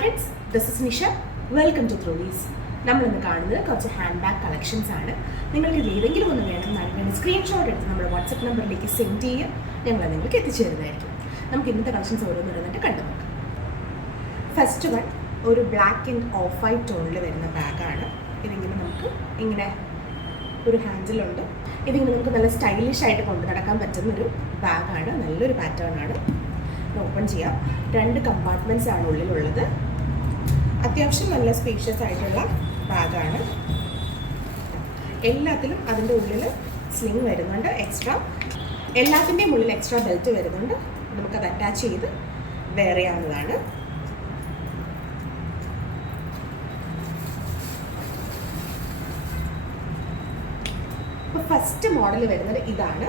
Hi friends, this is Nisha. Welcome to ത്രൂലീസ്. നമ്മളിന്ന് കാണുന്നത് കുറച്ച് ഹാൻഡ് ബാഗ് കളക്ഷൻസ് ആണ്. നിങ്ങൾക്ക് ഇത് ഏതെങ്കിലും ഒന്ന് വേണമെന്നാണെങ്കിൽ സ്ക്രീൻഷോട്ട് എടുത്ത് നമ്മുടെ വാട്സപ്പ് നമ്പറിലേക്ക് സെൻഡ് ചെയ്യുക. ഞങ്ങൾ നിങ്ങൾക്ക് എത്തിച്ചു തരുന്നതായിരിക്കും. നമുക്ക് ഇന്നത്തെ കളക്ഷൻസ് ഓരോന്നിരുന്നിട്ട് കണ്ടു നോക്കാം. ഫസ്റ്റ് വൺ ഒരു ബ്ലാക്ക് ആൻഡ് ഓഫ് വൈറ്റ് ടോണിൽ വരുന്ന ബാഗാണ്. ഇതിങ്ങനെ നമുക്ക് ഇങ്ങനെ ഒരു ഹാൻഡിലുണ്ട്. ഇതിങ്ങനെ നമുക്ക് നല്ല സ്റ്റൈലിഷ് ആയിട്ട് കൊണ്ടു നടക്കാൻ പറ്റുന്നൊരു ബാഗാണ്. നല്ലൊരു പാറ്റേൺ ആണ്. ഓപ്പൺ ചെയ്യാം. 2 കമ്പാർട്ട്മെൻറ്റ്സ് ആണ് ഉള്ളിലുള്ളത്. അത്യാവശ്യം നല്ല സ്പേഷ്യസ് ആയിട്ടുള്ള ബാഗാണ്. എല്ലാത്തിലും അതിൻ്റെ ഉള്ളിൽ സ്ലിംഗ് വരുന്നുണ്ട്. എല്ലാത്തിൻ്റെയും ഉള്ളിൽ എക്സ്ട്രാ ബെൽറ്റ് വരുന്നുണ്ട്. നമുക്കത് അറ്റാച്ച് ചെയ്ത് വെയർ ചെയ്യാവുന്നതാണ്. ഇപ്പോൾ ഫസ്റ്റ് മോഡൽ വരുന്നത് ഇതാണ്.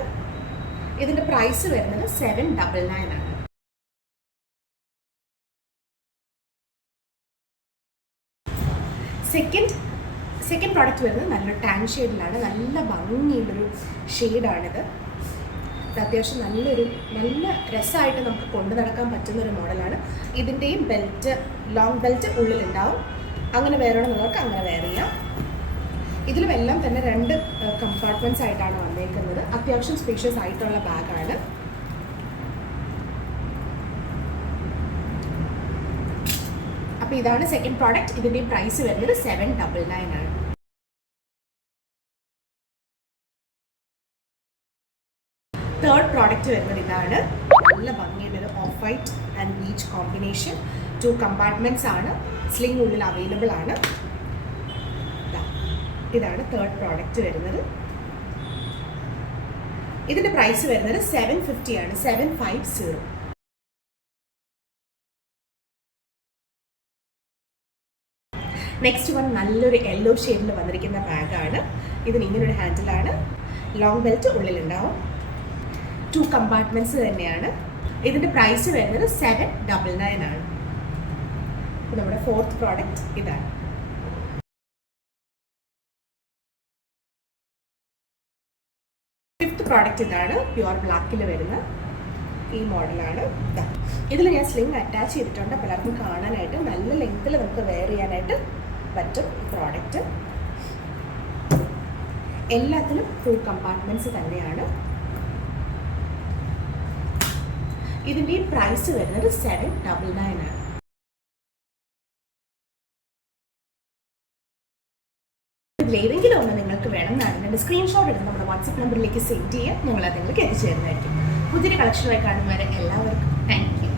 ഇതിൻ്റെ പ്രൈസ് വരുന്നത് 799 ആണ്. സെക്കൻഡ് പ്രോഡക്റ്റ് വരുന്നത് നല്ലൊരു ടാൻ ഷെയ്ഡിലാണ്. നല്ല ഭംഗിയുള്ളൊരു ഷെയ്ഡാണിത്. ഇത് അത്യാവശ്യം നല്ല രസമായിട്ട് നമുക്ക് കൊണ്ടു നടക്കാൻ പറ്റുന്നൊരു മോഡലാണ്. ഇതിൻ്റെയും ബെൽറ്റ്, ലോങ് ബെൽറ്റ് ഉള്ളിലുണ്ടാവും. അങ്ങനെ വേറെയുള്ളവർക്ക് അങ്ങനെ വെയർ ചെയ്യാം. ഇതിലും എല്ലാം തന്നെ 2 കമ്പാർട്ട്മെൻറ്റ്സ് ആയിട്ടാണ് വന്നേക്കുന്നത്. അത്യാവശ്യം സ്പേഷ്യസ് ആയിട്ടുള്ള ബാഗാണ്. അപ്പോൾ ഇതാണ് സെക്കൻഡ് പ്രോഡക്റ്റ്. ഇതിൻ്റെ പ്രൈസ് വരുന്നത് 799 ആണ്. തേർഡ് പ്രോഡക്റ്റ് വരുന്നത് ഇതാണ്. നല്ല ഭംഗിയുള്ളൊരു of white and beach combination. 2 compartments ആണ്. സ്ലിംഗ് ഉള്ളിൽ അവൈലബിൾ ആണ്. ഇതാണ് തേർഡ് പ്രോഡക്റ്റ് വരുന്നത്. ഇതിൻ്റെ പ്രൈസ് വരുന്നത് 750 ആണ്. 750. നെക്സ്റ്റ് വൺ നല്ലൊരു യെല്ലോ ഷെയ്ഡിൽ വന്നിരിക്കുന്ന ബാഗാണ്. ഇതിന് ഇങ്ങനൊരു ഹാൻഡിലാണ്. ലോങ് ബെൽറ്റ് ഉള്ളിലുണ്ടാവും. 2 കമ്പാർട്ട്മെൻറ്റ്സ് തന്നെയാണ്. ഇതിൻ്റെ പ്രൈസ് വരുന്നത് 799 ആണ്. നമ്മുടെ ഫോർത്ത് പ്രോഡക്റ്റ് ഇതാണ്. ഫിഫ്ത്ത് പ്രോഡക്റ്റ് ഇതാണ്. പ്യുവർ ബ്ലാക്കിൽ വരുന്ന ഈ മോഡലാണ്. ഇതിൽ ഞാൻ സ്ലിംഗ് അറ്റാച്ച് ചെയ്തിട്ടുണ്ട്. പലർക്കും കാണാനായിട്ട് നല്ല ലെങ്ത്തിൽ നമുക്ക് വെയർ ചെയ്യാനായിട്ട് പറ്റും ഈ പ്രോഡക്റ്റ്. എല്ലാത്തിലും 2 കമ്പാർട്ട്മെൻറ്റ്സ് തന്നെയാണ്. ഇതിൻ്റെ പ്രൈസ് വരുന്നത് 799 ആണ്. ഇതിലേതെങ്കിലും ഒന്ന് നിങ്ങൾക്ക് വേണമെന്നാണെങ്കിൽ സ്ക്രീൻഷോട്ട് എടുത്ത് നമ്മുടെ വാട്സപ്പ് നമ്പറിലേക്ക് സെൻഡ് ചെയ്യാം. ഞങ്ങളത് നിങ്ങൾക്ക് എത്തിച്ചു തരുന്നതായിരിക്കും. പുതിയൊരു കളക്ഷനുമായി കാണുന്നവരെ എല്ലാവർക്കും താങ്ക് യു.